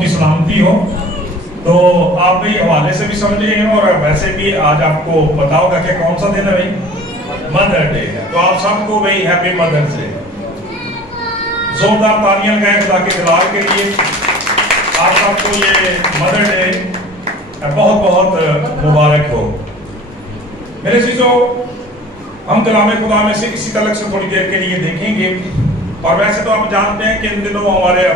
کی سلامتی ہو. تو آپ بھی حوالے سے بھی سمجھے ہیں اور ویسے بھی آج آپ کو پتا ہوگا کہ کون سا دن ہے بھائی؟ مدر ڈے ہے. تو آپ سب کو بھائی ہیپی مدرس ڈے. زوردار تالیاں لگائیں خدا کے جلال کے لیے. آپ سب کو یہ مدر ڈے بہت بہت مبارک ہو. میرے عزیزو، ہم کلام خدا میں سے اسی تعلق سے تھوڑی دیر کے لیے دیکھیں گے. اور ویسے تو آپ جانتے ہیں کہ ان دنوں ہمارے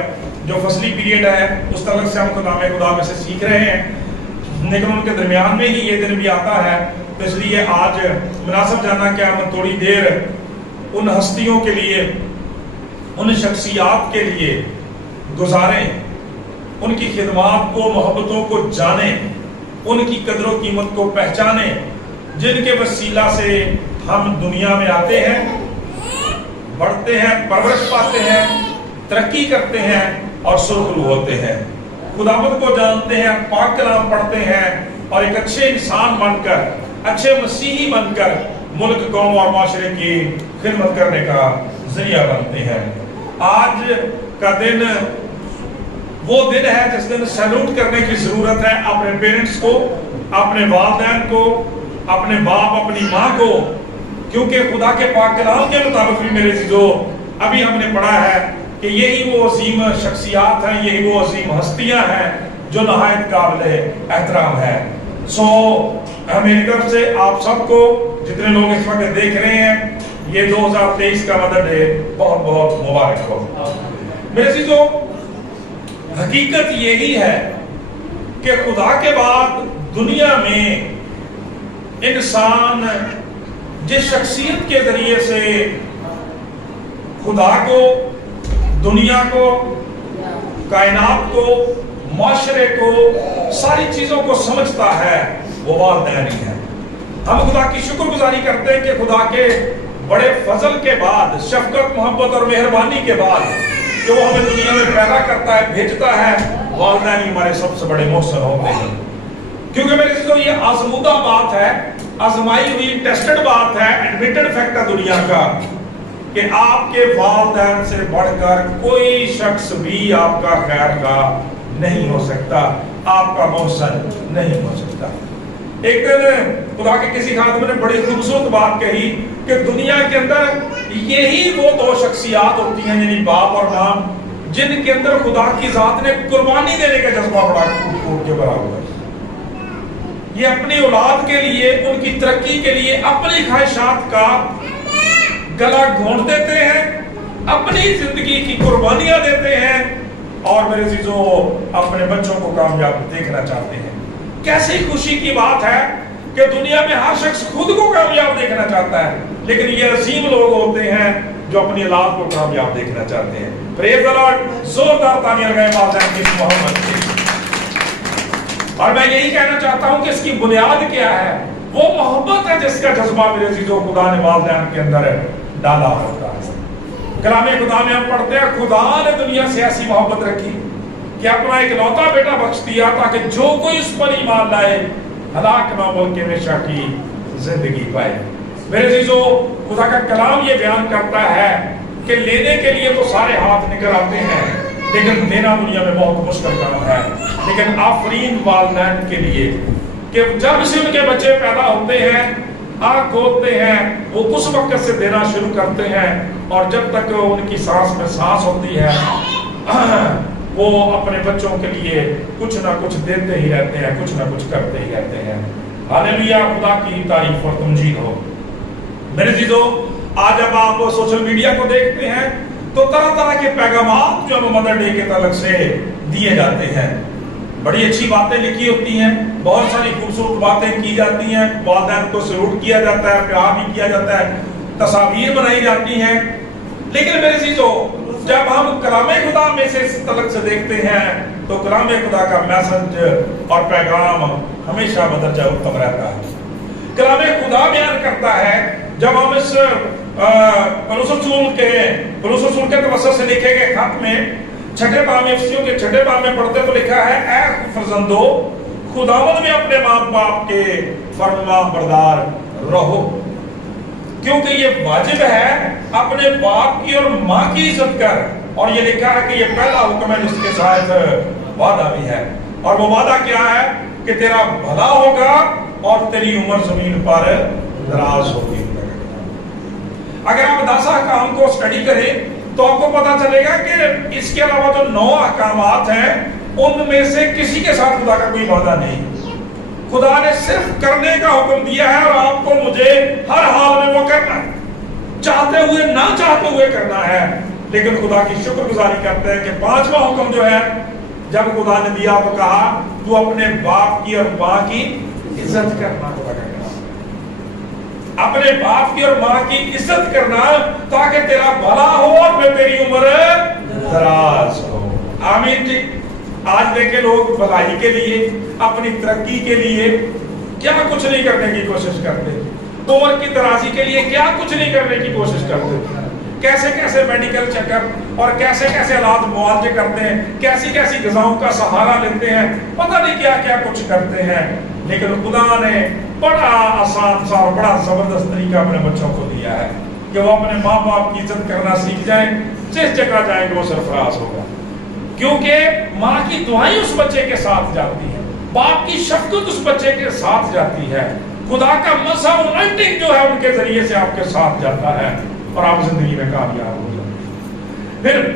جو فصلی پیریڈ ہے اس تعلق سے ہم کلام خدا میں سے سیکھ رہے ہیں، لیکن ان کے درمیان میں ہی یہ دن بھی آتا ہے. تو اس لیے آج مناسب جانا کہ ہم تھوڑی دیر ان ہستیوں کے لیے، ان شخصیات کے لیے گزاریں، ان کی خدمات کو، محبتوں کو جانیں، ان کی قدر و قیمت کو پہچانیں، جن کے وسیلہ سے ہم دنیا میں آتے ہیں، بڑھتے ہیں، پرورش پاتے ہیں، ترقی کرتے ہیں اور سرخرو ہوتے ہیں، خداوند کو جانتے ہیں، پاک کلام پڑھتے ہیں اور ایک اچھے انسان بن کر، اچھے مسیحی بن کر ملک، قوم اور معاشرے کی خدمت کرنے کا ذریعہ بنتے ہیں. آج کا دن وہ دن ہے جس دن سیلوٹ کرنے کی ضرورت ہے اپنے پیرنٹس کو، اپنے والدین کو، اپنے باپ، اپنی ماں کو، کیونکہ خدا کے پاک کلام کے مطابق بھی میرے عزیزو ابھی ہم نے پڑھا ہے کہ یہی وہ عظیم شخصیات ہیں، یہی وہ عظیم ہستیاں ہیں جو نہایت قابل احترام ہے. سو میری طرف سے آپ سب کو، جتنے لوگ اس وقت دیکھ رہے ہیں، یہ 2023 کا مدر ڈے بہت بہت مبارک ہو. میرے عزیزو، حقیقت یہی ہے کہ خدا کے بعد دنیا میں انسان جس شخصیت کے ذریعے سے خدا کو، دنیا کو، کائنات کو، معاشرے کو، ساری چیزوں کو سمجھتا ہے، وہ والدین ہی ہے. ہم خدا کی شکر گزاری کرتے ہیں کہ خدا کے بڑے فضل کے بعد، شفقت، محبت اور مہربانی کے بعد کہ وہ ہمیں دنیا میں پیدا کرتا ہے، بھیجتا ہے، والدین ہی ہمارے سب سے بڑے محسن ہوتے ہیں. کیونکہ میرے عزیزو یہ آزمودہ بات ہے، آزمائی ہوئی، ٹیسٹڈ بات ہے، ایڈمیٹڈ فیکٹ ہے دنیا کا کہ آپ کے والدین سے بڑھ کر کوئی شخص بھی آپ کا خیر خواہ نہیں ہو سکتا، آپ کا محسن نہیں ہو سکتا. ایک دن خدا کے کسی خادم نے بڑی خوبصورت بات کہی کہ دنیا کے اندر یہی وہ دو شخصیات ہوتی ہیں، یعنی باپ اور ماں، جن کے اندر خدا کی ذات نے قربانی دینے کا جذبہ بڑا ٹوٹ کے بھرا ہوا ہے. یہ اپنی اولاد کے لیے، ان کی ترقی کے لیے اپنی خواہشات کا گلا گھونٹ دیتے ہیں، اپنی زندگی کی قربانیاں دیتے ہیں اور میرے عزیزو اپنے بچوں کو کامیاب دیکھنا چاہتے ہیں. کیسی خوشی کی بات ہے کہ دنیا میں ہر شخص خود کو کامیاب دیکھنا چاہتا ہے، لیکن یہ عظیم لوگ ہوتے ہیں جو اپنی اولاد کو کامیاب دیکھنا چاہتے ہیں. پریز دی لارڈ. زوردار تالیاں لگائیں والدین کی محبت کی. اور میں یہی کہنا چاہتا ہوں کہ اس کی بنیاد کیا ہے؟ وہ محبت ہے جس کا جذبہ میرے عزیزو خدا نے والدین کے اندر ڈالا ہوتا ہے. کلام خدا میں ہم پڑھتے ہیں خدا نے دنیا سے ایسی محبت رکھی کہ اپنا ایک لوتا بیٹا بخش دیا تاکہ جو کوئی اس پر ایمان لائے ہلاک نہ ہو بلکہ ہمیشہ کی زندگی پائے. میرے عزیزو خدا کا کلام یہ بیان کرتا ہے کہ لینے کے لیے تو سارے ہاتھ نکل آتے ہیں، لیکن دینا دنیا میں بہت مشکل کام ہے. لیکن آفرین والدین کے لیے کہ جب سے ان کے بچے پیدا ہوتے ہیں، آنکھ کھولتے ہیں، وہ اس وقت سے دینا شروع کرتے ہیں اور جب تک ان کی سانس میں سانس ہوتی ہے وہ اپنے بچوں کے لیے کچھ نہ کچھ دیتے ہی رہتے ہیں، کچھ نہ کچھ کرتے ہی رہتے ہیں. ہاللیلویا. خدا کی تعریف اور تمجید ہو. میرے عزیزو، آج جب آپ سوشل میڈیا کو دیکھتے ہیں تو طرح طرح کے پیغامات جو مدر ڈے کے تعلق سے دیے جاتے ہیں. بڑی اچھی باتیں لکھی ہوتی ہیں، بہت ساری خوبصورت باتیں کی جاتی ہیں، والدین کو سلوٹ کیا جاتا ہے، پیار بھی کیا جاتا ہے، تصاویر بنائی جاتی ہیں. لیکن میرے عزیزو، جب ہم کلام خدا میں سے اس تعلق سے دیکھتے ہیں تو کلام خدا کا میسج اور پیغام ہمیشہ بدرجہ اتم رہتا ہے. کلام خدا بیان کرتا ہے، جب ہم اس پولس رسول کے توسط سے لکھے گئے خط میں چھٹے باب میں، افسیوں کے چھٹے باب میں پڑھتے تو لکھا ہے، اے فرزندو خداوند میں اپنے ماں باپ کے فرما بردار رہو، کیونکہ یہ واجب ہے اپنے باپ کی اور ماں کی عزت کر. اور یہ لکھا ہے کہ یہ پہلا حکم ہے جس کے ساتھ وعدہ بھی ہے، اور وہ وعدہ کیا ہے کہ تیرا بھلا ہوگا اور تیری عمر زمین پر دراز ہوگی۔ اگر آپ 10 احکام کو اسٹڈی کریں تو آپ کو پتا چلے گا کہ اس کے علاوہ جو 9 احکامات ہیں ان میں سے کسی کے ساتھ خدا کا کوئی وعدہ نہیں۔ خدا نے صرف کرنے کا حکم دیا ہے اور آپ کو مجھے ہر حال میں وہ کرنا ہے، چاہتے ہوئے نہ چاہتے ہوئے کرنا ہے۔ لیکن خدا کی شکر گزاری کرتے ہیں کہ 5واں حکم جو ہے جب خدا نے دیا تو کہا تو اپنے باپ کی اور ماں کی عزت کرنا۔ اپنے باپ کی اور ماں کی عزت کرنا تاکہ تیرا بھلا ہو اور پھر تیری عمر دراز ہو۔ آمین جی۔ آج دیکھیں لوگ بھلائی کے لیے، اپنی ترقی کے لیے کیا کچھ نہیں کرنے کی کوشش کرتے، عمر کی درازی کے لیے کیا کچھ نہیں کرنے کی کوشش کرتے، کیسے کیسے میڈیکل چیک اپ اور کیسے کیسے علاج معالجے کرتے ہیں، کیسی کیسی غذاؤں کا سہارا لیتے ہیں، پتہ نہیں کیا کیا کچھ کرتے ہیں۔ لیکن خدا نے بڑا آسان سا اور بڑا زبردست طریقہ اپنے بچوں کو دیا ہے کہ وہ اپنے ماں باپ کی عزت کرنا سیکھ جائیں، جس جگہ جائیں گے وہ سرفراز ہوگا، کیونکہ ماں کی دعائیں اس بچے کے ساتھ جاتی ہیں، باپ کی شفقت اس بچے کے ساتھ جاتی ہے، خدا کا مسا انائٹنگ جو ہے ان کے ذریعے سے آپ کے ساتھ جاتا ہے اور آپ زندگی میں کامیاب ہو جاتے ہیں۔ پھر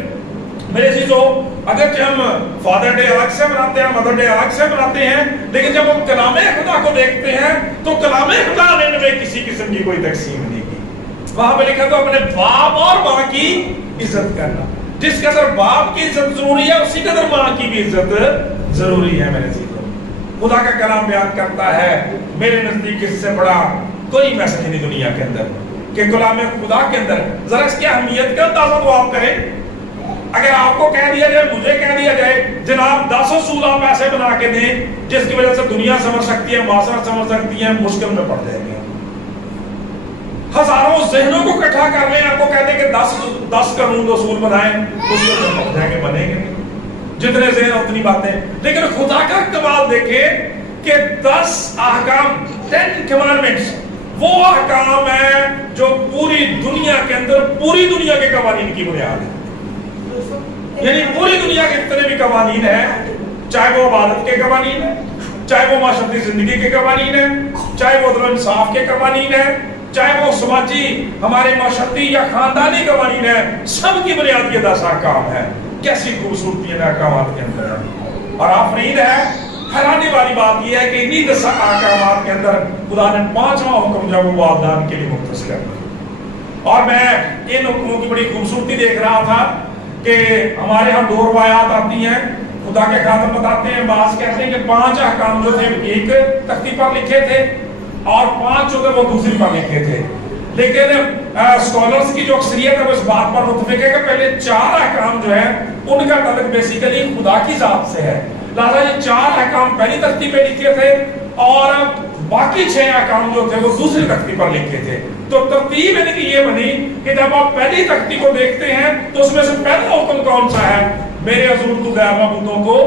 میرے عزیزو، اگرچہ ہم فادر ڈے الگ سے مناتے ہیں، مدر ڈے الگ سے مناتے ہیں، لیکن جب ہم کلام خدا کو دیکھتے ہیں تو کلام خدا نے ہمیں کسی قسم کی کوئی تقسیم نہیں کی۔ وہاں پہ لکھا تو اپنے باپ اور ماں کی عزت کرنا، جس قدر باپ کی عزت ضروری ہے اسی قدر ماں کی بھی عزت ضروری ہے۔ میرے عزیزو، خدا کا کلام بیان کرتا ہے، میرے نزدیک اس سے بڑا کوئی میسج نہیں دنیا کے اندر کہ کلام خدا کے اندر ذرا اس کی اہمیت کا اندازہ تو آپ کریں۔ اگر آپ کو کہہ دیا جائے، مجھے کہہ دیا جائے جناب 10 اصول آپ ایسے بنا کے دیں جس کی وجہ سے دنیا سمجھ سکتی ہے، معاشرہ سمجھ سکتی ہے، مشکل میں پڑ جائیں گے۔ ہزاروں ذہنوں کو اکٹھا کر لیں، آپ کو کہہ دیں کہ 10 قانون اصول بنائیں، مشکل میں پڑ جائیں گے، بنیں گے نہیں۔ جتنے ذہن اتنی باتیں۔ لیکن خدا کا کمال دیکھیں کہ 10 احکام 10 commandments وہ احکام ہیں جو پوری دنیا کے اندر پوری دنیا کے قوانین کی بنیاد ہے۔ یعنی پوری دنیا کے جتنے بھی قوانین ہیں، چاہے وہ عبادت کے قوانین ہیں، چاہے وہ معاشرتی زندگی کے قوانین ہیں، چاہے وہ عدل و انصاف کے قوانین ہیں، چاہے وہ سماجی ہمارے معاشرتی یا خاندانی قوانین ہیں، سب کی بنیاد یہ 10 احکام ہے۔ کیسی خوبصورتی ہے احکامات کے اندر، اور آفرین ہے۔ حیرانی والی بات یہ ہے کہ انہی 10 احکامات کے اندر خدا نے 5واں حکم جو وہ والدین کے لیے مختص کر دیا۔ اور میں ان حکموں کی بڑی خوبصورتی دیکھ رہا تھا کہ ہمارے ہاں 2 روایات آتی ہیں، خدا کے خادم بتاتے ہیں، بعض کہتے ہیں کہ 5 احکام جو تھے ایک تختی پر لکھے تھے اور 5 جو تھے وہ دوسری پر لکھے تھے۔ لیکن اسکالرز کی جو اکثریت ہے وہ اس بات پر متفق ہے کہ پہلے 4 احکام جو ہیں ان کا تعلق بیسیکلی خدا کی ذات سے ہے، لہذا یہ 4 احکام پہلی تختی پہ لکھے تھے اور باقی 6 احکام جو تھے وہ دوسری تختی پر لکھے تھے۔ تو ترتیب یعنی کہ یہ بنی کہ جب آپ پہلی تختی کو دیکھتے ہیں تو اس میں سے پہلا حکم کون سا ہے؟ میرے حضور تو غیر معبودوں کو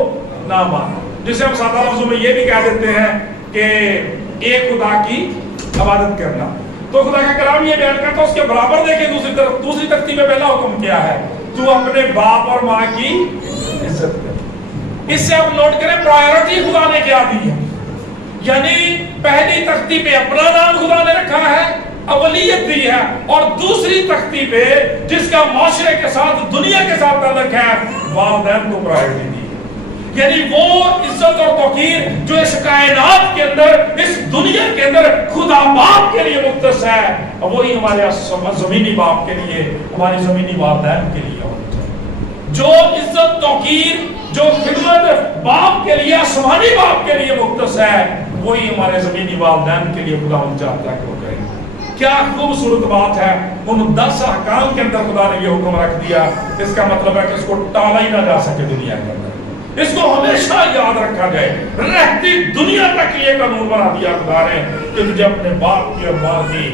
نہ مانو، جسے ہم سادہ لفظوں میں یہ بھی کہہ دیتے ہیں کہ ایک خدا کی عبادت کرنا۔ تو خدا کا کلام یہ بیان کرتا ہے، اس کے برابر دیکھیں دوسری تختی میں پہلا حکم کیا ہے؟ تو اپنے باپ اور ماں کی عزت کر۔ اس سے آپ نوٹ کریں پرائیورٹی خدا نے کیا دی ہے، یعنی پہلی تختی پہ اپنا نام خدا نے رکھا ہے، اولیت دی ہے، اور دوسری تختی پہ جس کا معاشرے کے ساتھ دنیا کے ساتھ تعلق ہے والدین کو پرائیورٹی دی ہے۔ یعنی وہ عزت اور توقیر جو اس کائنات کے اندر، اس دنیا کے اندر خدا باپ کے لیے مختص ہے، اور وہی ہمارے زمینی باپ کے لیے، ہماری زمینی والدین کے لیے ہونی چاہیے۔ جو عزت توقیر، جو خدمت باپ کے لیے، آسمانی باپ کے لیے مختص ہے، وہی ہمارے زمینی والدین کے لیے خدا چاہتا ہے کہ وہ کرے۔ کیا خوبصورت بات ہے، ان 10 احکام کے اندر خدا نے یہ حکم رکھ دیا، اس کا مطلب ہے کہ اس کو ٹالا ہی نہ جا سکے دنیا کے اندر، اس کو ہمیشہ یاد رکھا جائے، رہتی دنیا تک یہ قانون بنا دیا خدا نے کہ تجھے اپنے باپ کی اور ماں کی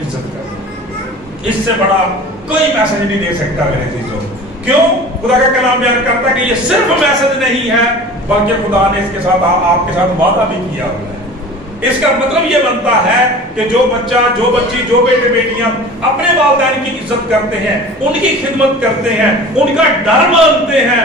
عزت کر۔ اس سے بڑا کوئی میسج نہیں دے سکتا میرے عزیزوں۔ کیوں؟ خدا کا کلام بیان کرتا ہے کہ یہ صرف میسج نہیں ہے بلکہ خدا نے اس کے ساتھ آپ کے ساتھ وعدہ بھی کیا ہوا ہے۔ اس کا مطلب یہ بنتا ہے کہ جو بچہ، جو بچی، جو بیٹے بیٹیاں اپنے والدین کی عزت کرتے ہیں، ان کی خدمت کرتے ہیں، ان کا ڈر مانتے ہیں،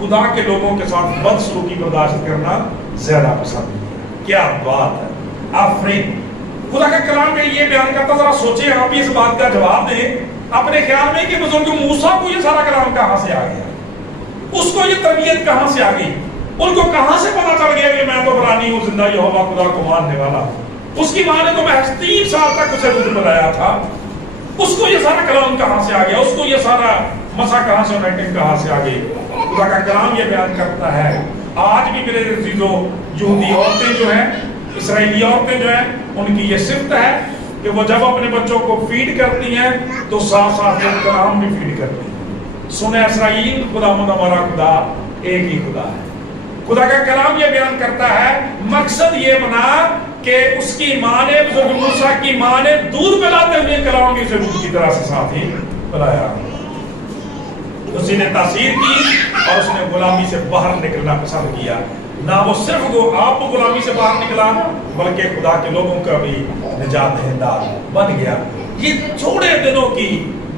خدا کے لوگوں کے ساتھ بدسلوکی برداشت کرنا زیادہ پسند ہے۔ کیا بات ہے، آفرین۔ خدا کا کلام میں یہ بیان کرتا، ذرا سوچیں آپ بھی اس بات کا جواب دیں اپنے خیال میں کہ بزرگ موسیٰ کو یہ سارا کلام کہاں سے آ گیا، اس کو یہ تربیت کہاں سے آ گئی، ان کو کہاں سے پتا چل گیا کہ میں تو عبرانی ہوں، زندہ یہوہ خدا کو ماننے والا۔ اس کی ماں نے تو محض 3 سال تک اسے دودھ پلایا تھا، اس کو یہ سارا کلام کہاں سے آ گیا، اس کو یہ سارا مسا کہاں سے، انائٹنگ کہاں سے آ گئی۔ خدا کا کلام یہ بیان کرتا ہے آج بھی میرے عزیزو یہودی عورتیں جو ہیں، اسرائیلی عورتیں جو ہیں، ان کی یہ صفت ہے کہ وہ جب اپنے بچوں کو فیڈ کرتی ہیں تو ساتھ ساتھ وہ کلام بھی فیڈ کرتی ہیں۔ سنیں اسرائیل، خداوند ہمارا خدا ایک ہی خدا ہے۔ خدا کا کلام یہ بیان کرتا ہے مقصد یہ بنا کہ اس کی ماں نے، بزرگ موسیٰ کی ماں نے دودھ پلاتے ہوئے کلام کی ضرورت کی طرح سے ساتھ ہی پلایا۔ اسی نے تاثیر کی اور اس نے غلامی سے باہر نکلنا پسند کیا۔ نہ وہ صرف آپ کو غلامی سے باہر نکلا بلکہ خدا کے لوگوں کا بھی نجات دہندہ بن گیا۔ یہ تھوڑے دنوں کی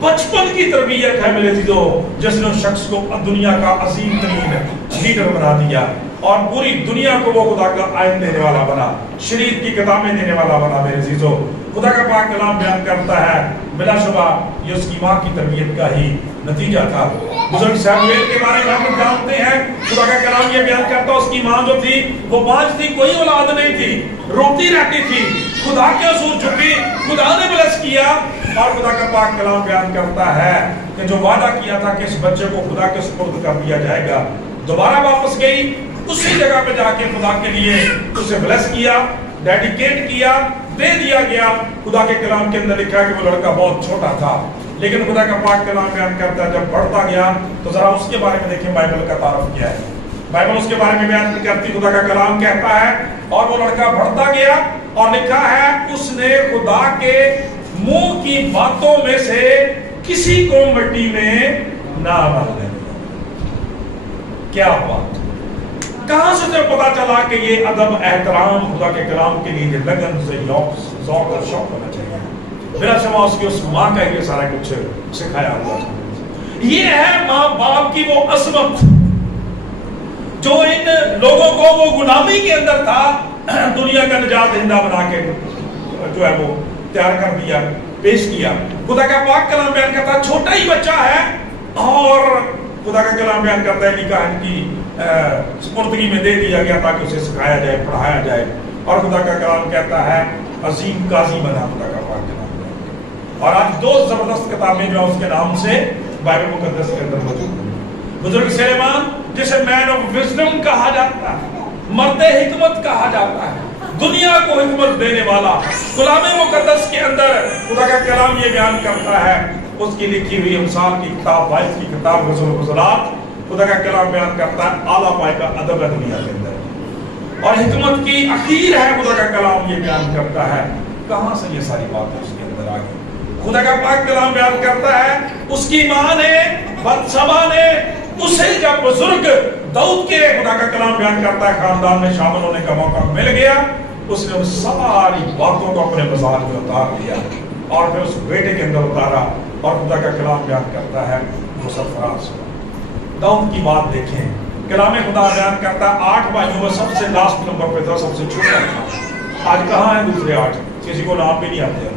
بچپن کی تربیت ہے میرے عزیزو، جس نے اس شخص کو دنیا کا عظیم ترین لیڈر بنا دیا اور پوری دنیا کو وہ خدا کا آئین دینے والا بنا، شریعت کی کتابیں دینے والا بنا۔ میرے عزیزو، خدا کا پاک کلام بیان کرتا ہے بلا شبہ یہ اس کی ماں کی تربیت کا ہی نتیجہ تھا۔ بزرگ سیموئیل کے بارے میں ہم جانتے ہیں، خدا کا کلام یہ بیان کرتا اس کی ماں جو تھی وہ باج تھی، کوئی اولاد نہیں تھی، روتی رہتی تھی، خدا کے حضور جھکی، خدا نے بلس کیا اور خدا کا پاک کلام بیان کرتا ہے کہ جو وعدہ کیا تھا کہ اس بچے کو خدا کے سپرد کر دیا جائے گا، دوبارہ واپس گئی اسی جگہ پہ جا کے خدا کے لیے اسے بلس کیا، ڈیڈیکیٹ کیا، دے دیا گیا۔ خدا کے کلام کے اندر لکھا ہے کہ وہ لڑکا بہت چھوٹا تھا، لیکن خدا کا پاک کلام بیان کرتا ہے جب بڑھتا گیا تو ذرا اس کے بارے میں دیکھیں بائبل کا تعارف کیا ہے۔ بائبل اس کے بارے میں بیان کرتی، خدا کا کلام کہتا ہے اور وہ لڑکا بڑھتا گیا اور لکھا ہے اس نے خدا کے منہ کی باتوں میں سے کسی کو مٹی میں نہ ڈالنے دیا۔ کیا بات، کہاں سے جب پتا چلا کہ یہ ادب احترام خدا کے کلام کے لیے لگن سے ذوق اور شوق ہونا چاہیے۔ میرا شما اس کی اس ماں کا یہ سارا کچھ سکھایا ہوا ہے۔ یہ ہے ماں باپ کی وہ عظمت جو ان لوگوں کو وہ غلامی کے اندر تھا دنیا کا نجات دہندہ بنا کے جو ہے وہ تیار کر دیا، پیش کیا۔ خدا کا پاک کلام بیان کرتا ہے چھوٹا ہی بچہ ہے اور خدا کا کلام بیان کرتا ہے نکاح کی سپردگی میں دے دیا گیا تاکہ اسے سکھایا جائے، پڑھایا جائے، اور خدا کا کلام کہتا ہے عظیم قاضی بنا خدا کا پاک کلام۔ اور آج 2 زبردست کتابیں جو اس کے نام سے بائبل مقدس کے اندر موجود ہیں۔ بزرگ سلیمان جسے مین آف وزڈم کہا جاتا ہے، مرد حکمت کہا جاتا ہے، دنیا کو حکمت دینے والا، کلام مقدس کے اندر خدا کا کلام یہ بیان کرتا ہے، اس کی لکھی ہوئی امثال کی کتاب، وائز کی کتاب، غزل و غزلات، خدا کا کلام بیان کرتا ہے اعلیٰ پائے کا ادب ہے دنیا کے اندر، اور حکمت کی اخیر ہے خدا کا کلام یہ بیان کرتا ہے۔ کہاں سے یہ ساری باتیں اس کے اندر آ گئی؟ خدا کا پاک کلام بیان کرتا ہے اس کی ماں نے، بتشبہ نے اسے جب بزرگ داؤد کے خدا کا کلام بیان کرتا ہے خاندان میں شامل ہونے کا موقع مل گیا، اس نے ان ساری باتوں کو اپنے مزاج میں اتار دیا اور پھر اس بیٹے کے اندر اتارا، اور خدا کا کلام بیان کرتا ہے وہ سرفراز ہوا۔ داؤد کی بات دیکھیں، کلام خدا بیان کرتا ہے 8 بھائیوں میں سب سے لاسٹ نمبر پہ تھا، سب سے چھوٹا تھا۔ آج کہاں ہیں دوسرے 8؟ کسی کو نام بھی نہیں آتے ہیں،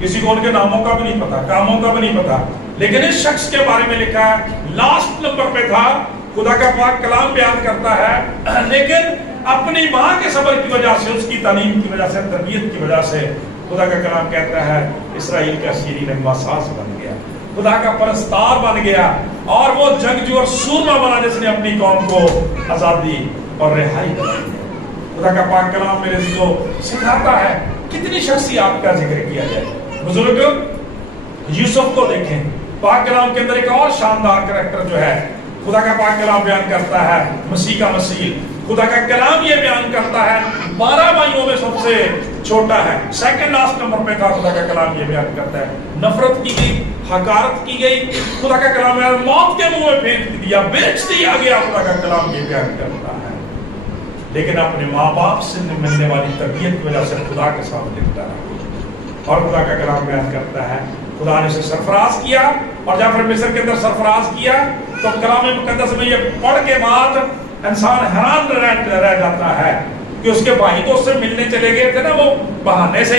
کسی کو ان کے ناموں کا بھی نہیں پتا، کاموں کا بھی نہیں پتا، لیکن اس شخص کے بارے میں لکھا ہے لاسٹ نمبر پہ تھا۔ خدا کا پاک کلام بیان کرتا ہے لیکن اپنی ماں کے صبر کی وجہ سے، اس کی تعلیم کی وجہ سے، تربیت کی وجہ سے خدا کا کلام کہتا ہے اسرائیل کا شیریں نغمہ ساز بن گیا، خدا کا پرستار بن گیا، اور وہ جنگجو اور سورما بنا جس نے اپنی قوم کو آزادی اور رہائی دی۔ خدا کا پاک کلام میرے کو سکھاتا ہے کتنی شخصیات کا ذکر کیا جائے۔ بزرگ یوسف کو دیکھیں، پاک کلام کے اندر ایک اور شاندار کریکٹر جو ہے خدا کا پاک کلام بیان کرتا ہے مسیح کا مسیح۔ خدا کا کلام یہ بیان کرتا ہے 12 بھائیوں میں سب سے چھوٹا ہے، سیکنڈ لاسٹ نمبر پہ تھا۔ خدا کا کلام یہ بیان کرتا ہے نفرت کی گئی، حقارت کی گئی، خدا کا کلام موت کے منہ میں پھینک دیا، بیچ دیا گیا، خدا کا کلام یہ بیان کرتا ہے، لیکن اپنے ماں باپ سے ملنے والی تربیت کی وجہ سے خدا کے سامنے لکھتا ہے۔ اور خدا کا کلام بیان کرتا ہے خدا نے اسے سرفراز کیا، اور جب پھر مصر کے اندر سرفراز کیا تو کلام مقدس میں یہ پڑھ کے بعد انسان حیران رہ جاتا ہے کہ اس کے بھائی تو اس سے ملنے چلے گئے تھے نا وہ بہانے سے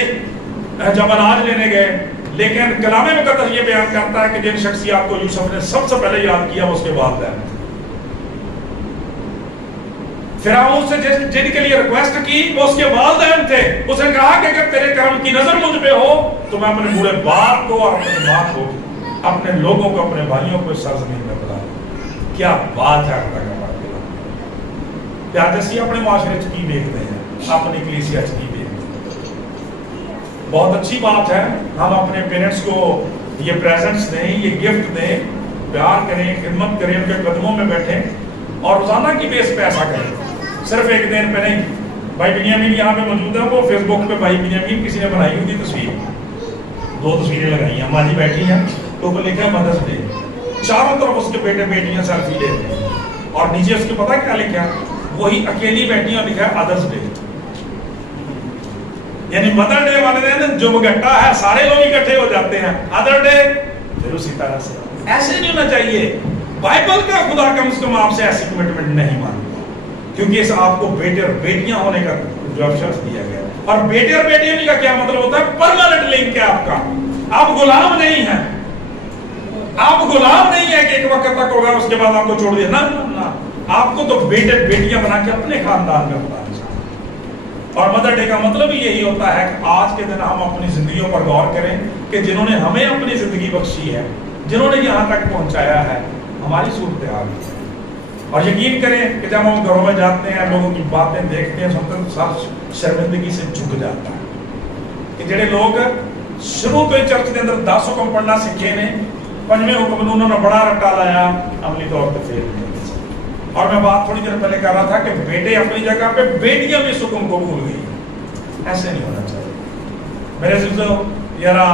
جب اناج لینے گئے، لیکن کلام مقدس یہ بیان کرتا ہے کہ جن شخصیات کو یوسف نے سب سے پہلے یاد کیا اس کے والدین، فرعون سے جن کے لیے ریکویسٹ کی وہ اس کے والدین تھے. اس نے کہا کہ اگر تیرے کرم کی نظر مجھ پہ ہو تو میں اپنے بوڑھے باپ کو اور اپنی ماں کو، اپنے لوگوں کو، اپنے بھائیوں کو اس سرزمین میں بلا. کیا بات ہے اللہ کا پیار جیسی اپنے معاشرے کی دیکھتے ہیں، اپنی کلیسیا کی دیکھتے ہیں. بہت اچھی بات ہے ہم اپنے پیرنٹس کو یہ پریزنٹس دیں، یہ گفٹ دیں، پیار کریں، خدمت کریں، ان کے قدموں میں بیٹھیں اور روزانہ کی بیس پہ ایسا کریں، صرف ایک دن پہ نہیں. بھائی بنیامین یہاں پہ موجود ہے، وہ فیس بک پہ بھائی بنیامین کسی نے بنائی ہوئی تصویر، 2 تصویریں لگائی ہیں، ماں جی بیٹھی ہیں تو وہ لکھا ہے مدرس ڈے، چاروں طرف اس کے بیٹے بیٹیاں سیلفی لیتے ہیں اور نیچے اس کے پتہ کیا لکھا ہے؟ وہی اکیلی بیٹی اور لکھا ہے ادرس ڈے. یعنی مدر ڈے والے دن جو گھٹا ہے سارے لوگ اکٹھے ہو جاتے ہیں، ادر ڈے پھر اسی طرح سے. ایسے نہیں ہونا چاہیے. بائبل کا خدا کم سے کم آپ سے ایسی کمٹمنٹ نہیں مانتا، کیونکہ اس آپ کو بیٹے اور بیٹیاں ہونے کا جو شخص دیا گیا ہے. اور بیٹے اور بیٹیاں کا کیا مطلب ہوتا ہے؟ پرماننٹ لنک ہے آپ کا. آپ غلام نہیں ہیں، آپ غلام نہیں ہے کہ ایک وقت تک ہوگا اس کے بعد آپ کو چھوڑ دیا. نہ، آپ کو تو بیٹے بیٹیاں بنا کے اپنے خاندان میں بتانا چاہیے. اور مدر ڈے کا مطلب ہی یہی ہوتا ہے کہ آج کے دن ہم اپنی زندگیوں پر غور کریں کہ جنہوں نے ہمیں اپنی زندگی بخشی ہے، جنہوں نے یہاں تک پہنچایا ہے، ہماری صورتحال. اور یقین کریں کہ جب ہم گھروں میں جاتے ہیں، لوگوں کی باتیں دیکھتے ہیں، سنتے ہیں، سر شرمندگی سے جھک جاتا ہے کہ جڑے لوگ شروع تو چرچ کے اندر 10 حکم پڑھنا سیکھے نے، 5ویں حکم انہوں نے بڑا رٹا لایا، عملی طور پہ فیل کیا. اور میں بات تھوڑی دیر پہلے کر رہا تھا کہ بیٹے اپنی جگہ پہ، بیٹیاں بھی اس حکم کو بھول گئی. ایسے نہیں ہونا چاہیے. میرے عزیزو، ذرا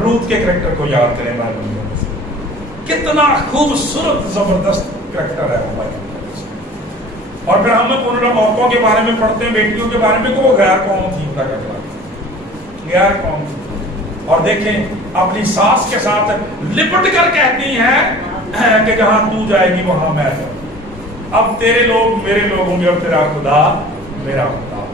روت کے کریکٹر کو یاد کریں. بائبل میں کتنا خوبصورت زبردست کریکٹر ہے وہ بائبل. اور پھر ہم عورتوں کے بارے میں پڑھتے ہیں، بیٹیوں کے بارے میں، کہ وہ غیر قوم تھی، غیر قوم تھی. اور دیکھیں اپنی ساس کے ساتھ لپٹ کر کہتی ہیں کہ جہاں تو جائے گی وہاں میں جاؤں. اب تیرے لوگ میرے لوگ ہوں گے اور تیرا خدا میرا خدا.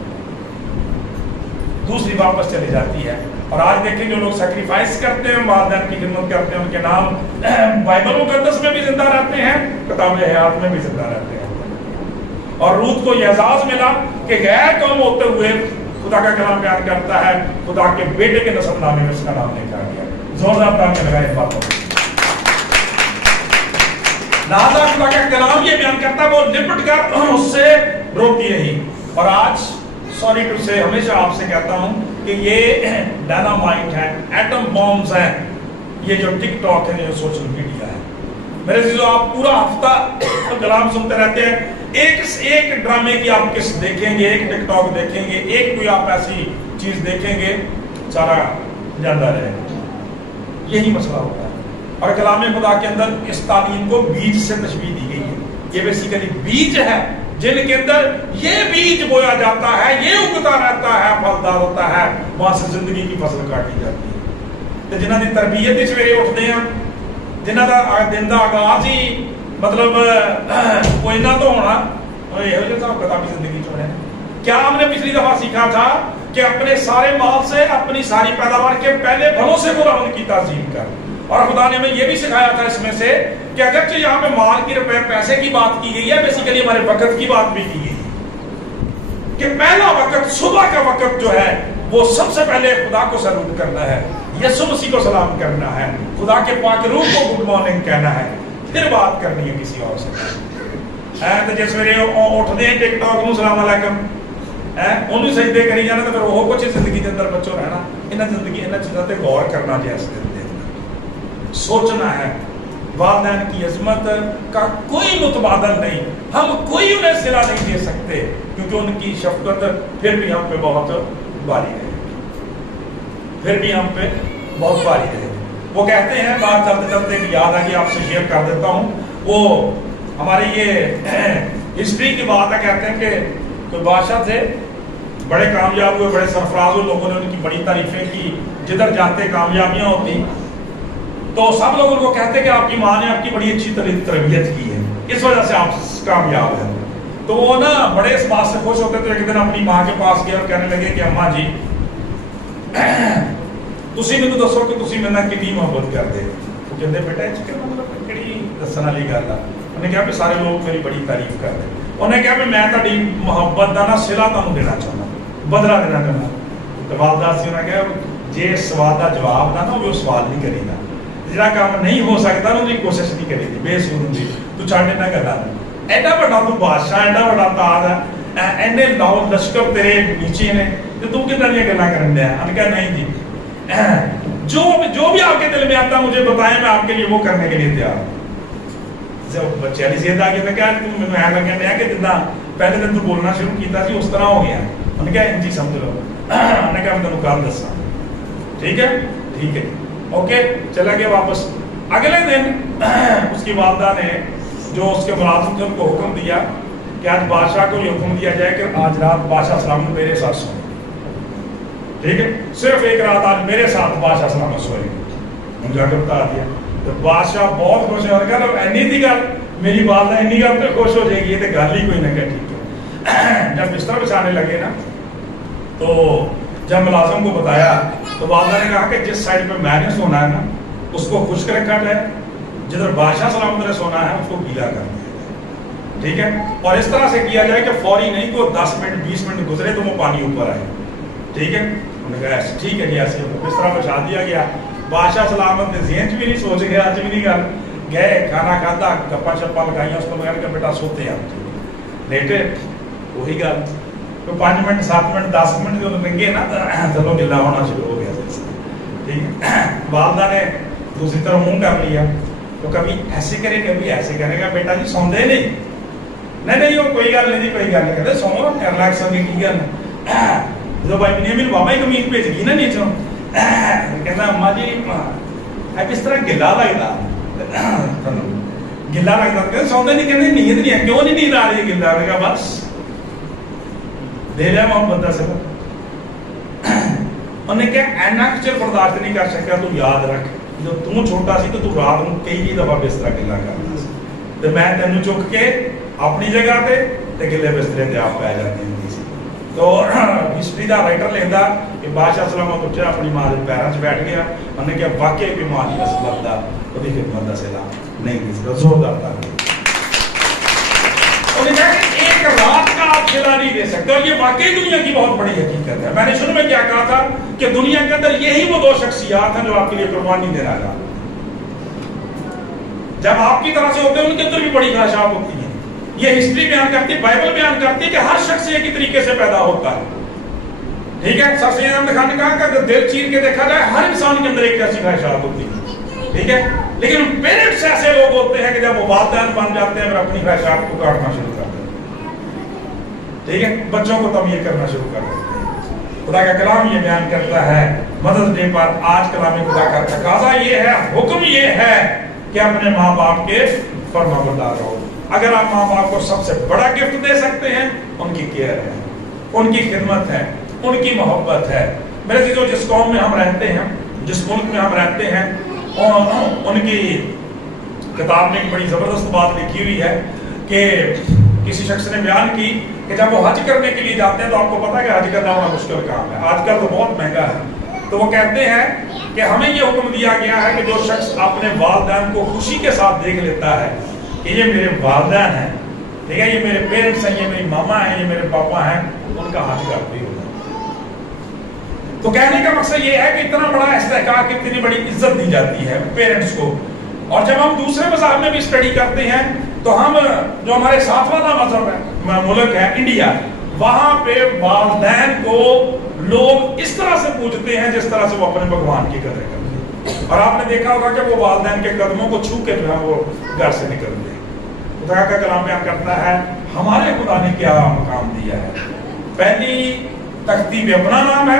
دوسری واپس چلی جاتی ہے. اور آج دیکھیں جو لوگ سیکریفائس کرتے ہیں، والدین کی خدمت کرتے ہیں، ان کے نام بائبل مقدس میں بھی زندہ رہتے ہیں، کتاب حیات میں بھی زندہ رہتے ہیں. اور روت کو یہ اعزاز ملا کہ غیر قوم ہوتے ہوئے خدا کا کلام بیان کرتا ہے، خدا کے بیٹے کے نسب نامے میں اس کا نام لکھا گیا. زوردار تالیاں لگائیں باتوں میں. لہذا خدا کا کلام یہ بیان کرتا ہے، وہ لپٹ کر اس سے روتی رہی. اور آج سوری ٹو سے ہمیشہ آپ سے کہتا ہوں کہ یہ ڈائنامائٹ ہے، ایٹم بامز ہیں، یہ جو ٹک ٹاک ہے، یہ سوشل میڈیا ہے. میرے عزیزو، آپ پورا ہفتہ کلام سنتے رہتے ہیں، ایک ڈرامے کی آپ کس دیکھیں گے، ایک ٹک ٹاک دیکھیں گے، ایک کوئی آپ ایسی چیز دیکھیں گے، سارا جاندہ رہے گا. یہی مسئلہ ہوتا ہے. اور کلام خدا کے اندر اس تعلیم کو بیج سے تشبیہ دی گئی ہے. یہ بیسیکلی بیج ہے جن کے اندر یہ بیج بویا جاتا ہے، یہ اگتا رہتا ہے، پھلدار ہوتا ہے، وہاں سے زندگی کی فصل کاٹی جاتی ہے. جنہاں دی تربیت سویرے اٹھتے ہیں، جنہاں دا دن دا آغاز ہی مطلب کوئی نہ تو ہونا یہ صاحب کتابی زندگی چھوڑے. کیا ہم نے پچھلی دفعہ سیکھا تھا کہ اپنے سارے مال سے، اپنی ساری پیداوار کے پہلے بھلوں سے خداوند کی تعظیم کر. اور خدا نے ہمیں یہ بھی سکھایا تھا اس میں سے کہ اگرچہ یہاں پہ مال کی روپے پیسے کی بات کی گئی ہے، بیسیکلی ہمارے وقت کی بات بھی کی گئی کہ پہلا وقت، صبح کا وقت جو ہے وہ سب سے پہلے خدا کو سلوٹ کرنا ہے، یسوع مسیح کو سلام کرنا ہے، خدا کے پاک روح کو گڈ مارننگ کہنا ہے، پھر بات کرنی ہے کسی اور سے. تو جس ویلے اٹھتے ہیں ٹک ٹاک نو سلام علیکم انہوں سجدے کری جانا، تو پھر وہ کچھ زندگی کے اندر بچوں رہنا. انہیں زندگی انہیں چیزوں پہ غور کرنا جیسے سوچنا ہے. والدین کی عظمت کا کوئی متبادل نہیں، ہم کوئی انہیں صلہ نہیں دے سکتے، کیونکہ ان کی شفقت پھر بھی ہم پہ بہت بھاری ہے، پھر بھی ہم پہ بہت بھاری ہے. وہ کہتے ہیں، بات چلتے چلتے یاد آ گئی، آپ سے شیئر کر دیتا ہوں. وہ ہماری یہ ہسٹری کی بات ہے. کہتے ہیں کہ کوئی بادشاہ تھے، بڑے کامیاب ہوئے، بڑے سرفراز ہوئے، لوگوں نے ان کی بڑی تعریفیں کی، جدھر جاتے کامیابیاں ہوتی. تو سب لوگ ان کو کہتے ہیں کہ آپ کی ماں نے آپ کی بڑی اچھی تربیت کی ہے، اس وجہ سے آپ کامیاب ہیں۔ تو وہ نا بڑے اس بات سے خوش ہوتے تھے۔ ایک دن اپنی ماں کے پاس گئے اور کہنے لگے کہ اماں جی تسی مینوں دسو کہ تسی میرے نال کتنی محبت کرتے ہو۔ وہ کہتے بیٹا اس کا مطلب کہڑی دسن والی گل ہے؟ انہیں کہا کہ سارے لوگ میری بڑی تعریف کرتے ہیں۔ انہیں کہا کہ میں تہاڈی محبت دا نا صلہ تانوں دینا چاہنا، بدلہ دینا چاہنا۔ تو والدہ سی انہیں کہا جے سوال دا جواب نہ وہ سوال نہیں کرے گا، جڑا کام نہیں ہو سکتا نا انہیں کوشش نہیں کرے گی، بے سور ہوندی تو چھڈ نہ کرنا۔ ایڈا بڑا تو بادشاہ، ایڈا بڑا تاج ہے، اینے لاؤ لشکر تیرے نیچے نے، تو کتنا دیا گلا کرن دیا؟ انہیں کہا نہیں جی جو بھی آپ کے دل میں آتا مجھے بتائیں، میں آپ کے لیے وہ کرنے کے لیے تیار ہوں۔ جب بچے والی صحت آ گئی میں کہا تم میں لگا دیا کہ جتنا پہلے دن تو بولنا شروع کیتا سی اس طرح ہو گیا۔ انہیں کہا جی سمجھ لو، انہیں کہا میں تمہیں کل دسا، ٹھیک ہے ٹھیک ہے اوکے، چلا گیا واپس۔ اگلے دن اس کی والدہ نے جو اس کے ملازم تھے ان کو حکم دیا کہ آج بادشاہ کو یہ حکم دیا جائے کہ آج رات بادشاہ سلامت میرے ساتھ سوئے، ٹھیک ہے صرف ایک رات آج میرے ساتھ بادشاہ سلامت سوئے۔ ہم جا کے بتا دیا تو بادشاہ بہت خوش ہو گیا، اینی تھی گل میری والدہ اینی گل پہ خوش ہو جائے گی، یہ تو گل ہی کوئی نہ کہ ٹھیک ہے۔ جب بستر بچھانے لگے نا تو جب ملازم کو بتایا تو والدہ نے کہا کہ جس سائڈ پہ میں نے سونا ہے نا اس کو خشک رکھا جائے، جدھر بادشاہ سلامت نے سونا ہے اس کو گیلا کر دیا جائے، ٹھیک ہے، اور اس طرح سے کیا جائے کہ فوری نہیں کو 10 منٹ 20 منٹ گزرے تو وہ پانی اوپر آئے، ٹھیک ہے۔ انہوں نے کہا ٹھیک ہے جی ایسے اس طرح بچا دیا گیا۔ بادشاہ سلامت نے ذہن بھی نہیں سوچ گیا، آج بھی نہیں گل گئے، کھانا کھادا، گپا شپا لگائیاں، اس کو میں کہ بیٹا سوتے ہیں لیٹے، وہی گل تو 5 منٹ 7 منٹ 10 منٹ جو لگے نا چلو گلا ہونا شروع ہو گیا، ٹھیک ہے۔ والدہ نے دوسری طرف منہ کر لیا تو کبھی ایسے کرے کبھی ایسے کرے گا، بیٹا جی سوندے نہیں وہ کوئی گل نہیں جی کوئی گل نہیں، کہتے سو کر لاگ سو کی گل جو بھائی بنیامین بابا ہی قمیض بھیج گئی نا نیچوں، کہنا اما جی کس طرح گلا لگتا گلا لگتا، کہتے سوندے نہیں، کہتے نیند نہیں ہے، کیوں نہیں نیند آ رہی گلا؟ نے کہا بس دے لیا محمد دا سبب۔ انہوں نے کہا اینا کچھ برداشت نہیں کر سکتا، تو یاد رکھ جب تو چھوٹا سی تو تو رات میں کئی دفعہ بستر گلا کرنا سی، تو میں تینوں چک کے اپنی جگہ تے گلے بسترے تے آپ پہ جاتی ہوتی سی۔ تو ہسٹری دا رائٹر لکھدا کہ بادشاہ سلامت اٹھیا اپنی ماں دے پیراں 'چ بیٹھ گیا، انہوں نے کہا واقعی کوئی ماں دی نسبت دا اودی خدمت دا صلہ نہیں دی، زوردار تھا۔ انہوں نے کہا کہ ایک رات کا آپ صلہ نہیں دے سکتے، اور یہ واقعی دنیا کی بہت بڑی حقیقت ہے۔ میں نے شروع میں کیا کہا تھا کہ دنیا کے اندر یہی وہ 2 شخصیات ہیں جو آپ کے لیے قربانی دینا چاہتے ہیں۔ جب آپ کی طرح سے ہوتے ہیں ان کے اندر بھی بڑی خواہشات ہوتی ہیں۔ یہ ہسٹری بیان کرتی ہے، بائبل بیان کرتی ہے کہ ہر شخص ایک ہی طریقے سے پیدا ہوتا ہے، ٹھیک ہے۔ سر سید احمد خان نے کہا کہ اگر دل چیر کے دیکھا جائے ہر انسان کے اندر ایک جیسی خواہشات ہوتی ہیں، ٹھیک ہے، لیکن پیرنٹس ایسے لوگ ہوتے ہیں کہ جب وہ والدین بن جاتے ہیں پھر اپنی خواہشات کو کاٹنا شروع کر دیتے ہیں، ٹھیک ہے، بچوں کو تمیر کرنا شروع کر دیتے ہیں۔ خدا کا کلام یہ بیان کرتا ہے مدرس ڈے پر آج کلام خدا کا تقاضا یہ ہے، حکم یہ ہے کہ اپنے ماں باپ کے فرما بردار رہو۔ اگر آپ ماں باپ کو سب سے بڑا گفٹ دے سکتے ہیں ان کی کیئر ہے، ان کی خدمت ہے، ان کی محبت ہے۔ میرے عزیزو جس قوم میں ہم رہتے ہیں، جس ملک میں ہم رہتے ہیں، ان کی کتاب میں ایک بڑی زبردست بات لکھی ہوئی ہے کہ کسی شخص نے بیان کی کہ جب وہ حج کرنے کے لیے جاتے ہیں تو آپ کو پتا ہے کہ حج کرنا بڑا مشکل کام ہے، آج کل تو بہت مہنگا ہے، تو وہ کہتے ہیں کہ ہمیں یہ حکم دیا گیا ہے کہ جو شخص اپنے والدین کو خوشی کے ساتھ دیکھ لیتا ہے کہ یہ میرے والدین ہیں، ٹھیک ہے، یہ میرے پیرنٹس ہیں، یہ میری ماما ہیں، یہ میرے پاپا ہیں، ان کا حج کرتے ہو۔ تو کہنے کا مقصد یہ ہے کہ اتنا بڑا استحقاق، اتنی بڑی عزت دی جاتی ہے پیرنٹس کو۔ اور جب ہم دوسرے مذاہب میں بھی اسٹڈی کرتے ہیں تو ہم جو ہمارے ساتھ والا مذہب ہے، ملک ہے انڈیا، وہاں پہ والدین کو لوگ اس طرح سے پوجتے ہیں جس طرح سے وہ اپنے بھگوان کی قدر کرتے ہیں، اور آپ نے دیکھا ہوگا کہ وہ والدین کے قدموں کو چھو کے جو ہے وہ گھر سے نکلتے ہیں۔ خدا کا کلام بیان کرتا ہے ہمارے خدا نے کیا مقام دیا ہے، پہلی تختی پہ اپنا نام ہے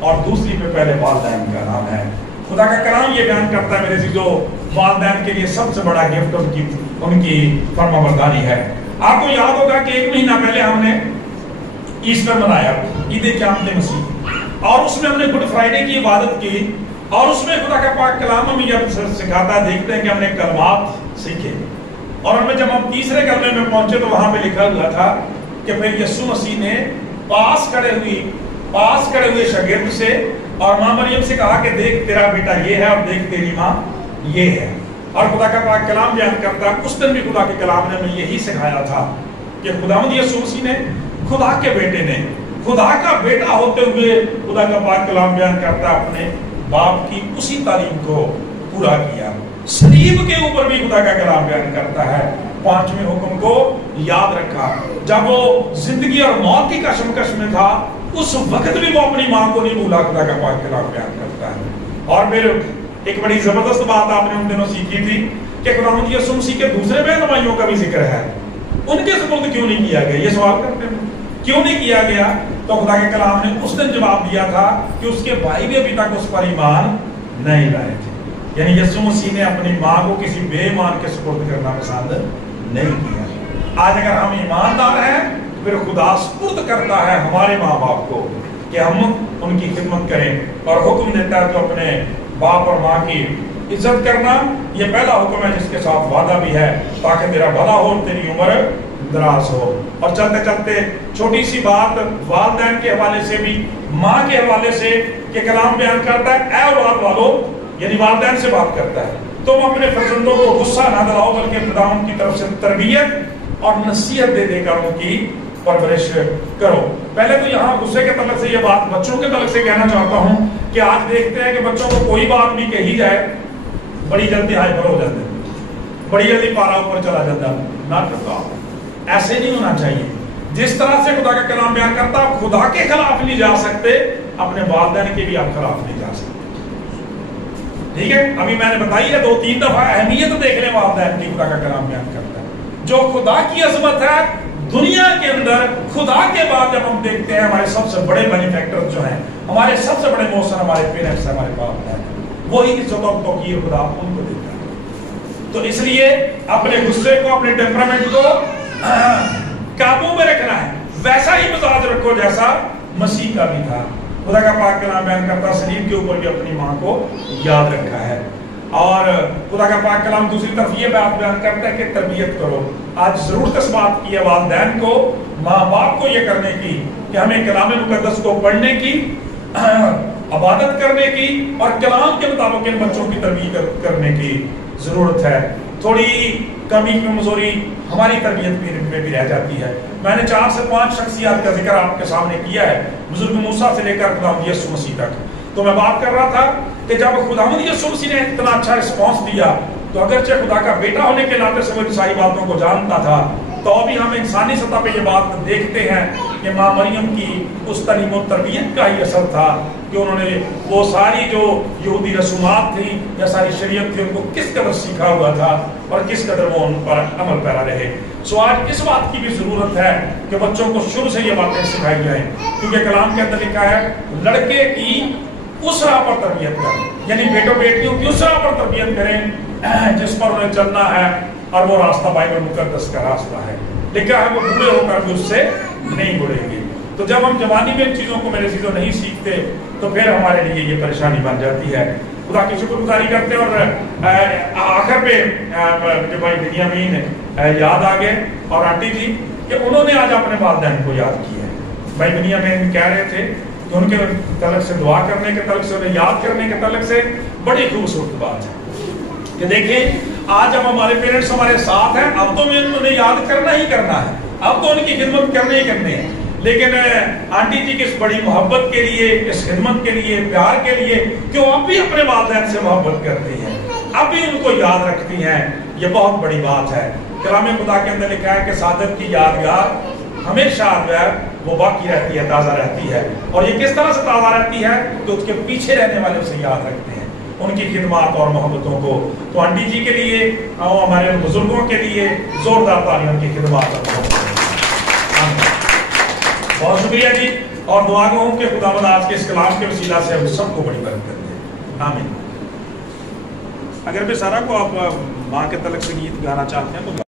اور دوسری پہ پہلے والدین کا نام ہے۔ خدا کا کلام یہ بیان کرتا ہے میرے عزیزو والدین کے لیے سب سے بڑا گفٹ ان کی فرما برداری ہے۔ آپ کو یاد ہوگا کہ 1 مہینہ پہلے ہم نے ایسٹر منایا، عید قیامت مسیح، اور اس میں ہم نے گڈ فرائیڈے کی عبادت کی اور اس میں خدا کا پاک کلام ہمیں جب سکھاتا ہے، دیکھتے ہیں کہ ہم نے کلمات سیکھے، اور ہمیں جب ہم تیسرے کلمے میں پہنچے تو وہاں پہ لکھا ہوا تھا کہ پھر یسوع مسیح نے پاس کھڑے ہوئے شاگرد سے اور ماں مریم سے کہا کہ دیکھ تیرا بیٹا یہ ہے اور دیکھ تیری ماں یہ ہے. اور خدا کا پاک کلام بیان کرتا ہے، اس دن بھی خدا کے کلام نے ہمیں یہی سکھایا تھا کہ خداوند یسوع مسیح نے، خدا کے بیٹے نے، خدا کا بیٹا ہوتے ہوئے خدا کا پاک کلام بیان کرتا ہے اپنے باپ کی اسی تعلیم کو پورا کیا. صلیب کے اوپر بھی خدا کا کلام بیان کرتا ہے 5ویں حکم کو یاد رکھا. جب وہ زندگی اور موت کی کشمکش میں تھا اس وقت بھی وہ اپنی ماں کو نہیں بھولا. خدا کا پاک کلام بیان کرتا ہے. اور پھر ایک بڑی زبردست بات آپ نے ان دنوں سیکھی تھی کہ خداوند یسوع مسیح کے دوسرے رہنمائیوں کا بھی ذکر ہے، ان کے سپرد کیوں نہیں کیا گیا؟ یہ سوال کرتے ہیں کیوں نہیں کیا گیا؟ تو خدا کے کلام نے اس دن جواب دیا تھا کہ اس کے بھائی بھی ابھی تک اس پر ایمان نہیں لائے تھے. یعنی یسوع مسیح نے اپنی ماں کو کسی بے ایمان کے سپرد کرنا پسند نہیں کیا. آج اگر ہم ایماندار ہیں پھر خدا سپرد کرتا ہے ہمارے ماں باپ کو کہ ہم ان کی خدمت کریں، اور حکم دیتا ہے تو اپنے باپ اور ماں کی عزت کرنا یہ پہلا حکم ہے جس کے ساتھ وعدہ بھی ہے تاکہ تیرا بھلا ہو، تیری عمر دراز ہو. اور چلتے چلتے چھوٹی سی بات والدین کے حوالے سے بھی، ماں کے حوالے سے کہ کلام بیان کرتا ہے اے اولاد والو، یعنی والدین سے بات کرتا ہے، تم اپنے فرزندوں کو غصہ نہ دلاؤ بلکہ خداوند کی طرف سے تربیت اور نصیحت دے دے کر ان کی پرورش کرو. پہلے تو یہاں غصے کے تعلق سے یہ بات بچوں کے تعلق سے کہنا چاہتا ہوں کہ آج دیکھتے ہیں کہ بچوں کو کوئی بات بھی کہی جائے بڑی جلدی ہائی پر ہو جاتے ہیں، بڑی جلدی پارا اوپر چلا جاتا ہے. نہ کرتا، ایسے نہیں ہونا چاہیے. جس طرح سے خدا کا کلام بیان کرتا آپ خدا کے خلاف نہیں جا سکتے، اپنے والدین کے بھی آپ خلاف نہیں جا سکتے. ٹھیک ہے، ابھی میں نے بتائی ہے 2-3 دفعہ اہمیت دیکھ لیں والدین کی. خدا کا کلام بیان کرتا ہے جو خدا کی عظمت ہے دنیا کے اندر. خدا کے بعد جب ہم دیکھتے ہیں ہمارے سب سے بڑے بینیفیکٹر جو ہیں، ہمارے سب سے بڑے موثر ہمارے پیرنٹس ہیں، ہمارے باپ ہیں، وہی عزت اور توقیر خدا ان کو دیتا ہے. تو اس لیے اپنے غصے کو، اپنے ٹیمپرامنٹ کو قابو میں رکھنا ہے. ویسا ہی مزاج رکھو جیسا مسیح کا بھی تھا. خدا کا پاک کلام بیان کرتا صلیب کے اوپر بھی اپنی ماں کو یاد رکھا ہے. اور خدا کا پاک کلام دوسری طرف یہ بات بیان کرتا ہے کہ تربیت کرو. آج ضرورت اس بات کی ہے والدین کو، ماں باپ کو یہ کرنے کی کہ ہمیں کلام مقدس کو پڑھنے کی، عبادت کرنے کی اور کلام کے مطابق ان بچوں کی تربیت کرنے کی ضرورت ہے. تھوڑی کمی کمزوری ہماری تربیت میں بھی رہ جاتی ہے. میں نے 4 سے 5 شخصیات کا ذکر آپ کے سامنے کیا ہے، بزرگ موسیٰ سے لے کر خداوند یسوع مسیح تک. تو میں بات کر رہا تھا کہ جب خداوند یسوع مسیح نے اتنا اچھا رسپانس دیا تو اگرچہ خدا کا بیٹا ہونے کے ناطے سے وہ ان ساری باتوں کو جانتا تھا، تو ابھی ہم انسانی سطح پہ یہ بات دیکھتے ہیں کہ ماں مریم کی اس تعلیم و تربیت کا ہی اثر تھا کہ انہوں نے وہ ساری جو یہودی رسومات تھیں یا ساری شریعت تھی ان کو کس قدر سیکھا ہوا تھا اور کس قدر وہ ان پر عمل پیرا رہے. سو آج اس بات کی بھی ضرورت ہے کہ بچوں کو شروع سے یہ باتیں سکھائی جائیں، کیونکہ کلام کے اندر لکھا ہے لڑکے کی اس راہ پر تربیت کریں، یعنی بیٹوں بیٹیوں کی اس راہ پر تربیت کریں جس پر انہیں چلنا ہے، اور وہ راستہ بائبل مقدس کا راستہ ہے. لکھا ہے وہ بوڑھے ہو کر بھی اس سے نہیں بڑھیں گے. تو جب ہم جوانی میں ان چیزوں کو میرے چیزوں نہیں سیکھتے تو پھر ہمارے لیے یہ پریشانی بن جاتی ہے. خدا کی شکر گزاری کرتے ہیں. اور آخر پہ جو بھائی بنیامین یاد آ گئے اور آنٹی جی کہ انہوں نے آج اپنے والدین کو یاد کیا ہے. بھائی بنیامین کہہ رہے تھے کہ ان کے تعلق سے دعا کرنے کے تعلق سے، انہیں یاد کرنے کے تعلق سے بڑی خوبصورت بات ہے کہ دیکھیں آج اب ہمارے پیرنٹس ہمارے ساتھ ہیں، اب تو انہیں یاد کرنا ہی کرنا ہے، اب تو ان کی خدمت کرنے ہی کرنے ہیں. لیکن آنٹی جی کی اس بڑی محبت کے لیے، اس خدمت کے لیے، پیار کے لیے کہ وہ اب بھی اپنے والدین سے محبت کرتی ہیں، اب بھی ان کو یاد رکھتی ہیں، یہ بہت بڑی بات ہے. کلام خدا کے اندر لکھا ہے کہ صادق کی یادگار ہمیشہ جو ہے وہ باقی رہتی ہے، تازہ رہتی ہے. اور یہ کس طرح سے تازہ رہتی ہے کہ اس کے پیچھے رہنے والے اسے یاد رکھتے ہیں، ان کی خدمات اور محبتوں کو. تو آنٹی جی کے لیے اور ہمارے بزرگوں کے لیے زوردار تالیاں ان کی خدمات اور بہت شکریہ جی. اور دعا گو ہوں کہ خداوند آج کے اس کلام کے وسیلہ سے ہم سب کو بڑی برکت دے. آمین. اگر بھی سارا کو آپ ماں کے تعلق سے گیت گانا چاہتے ہیں تو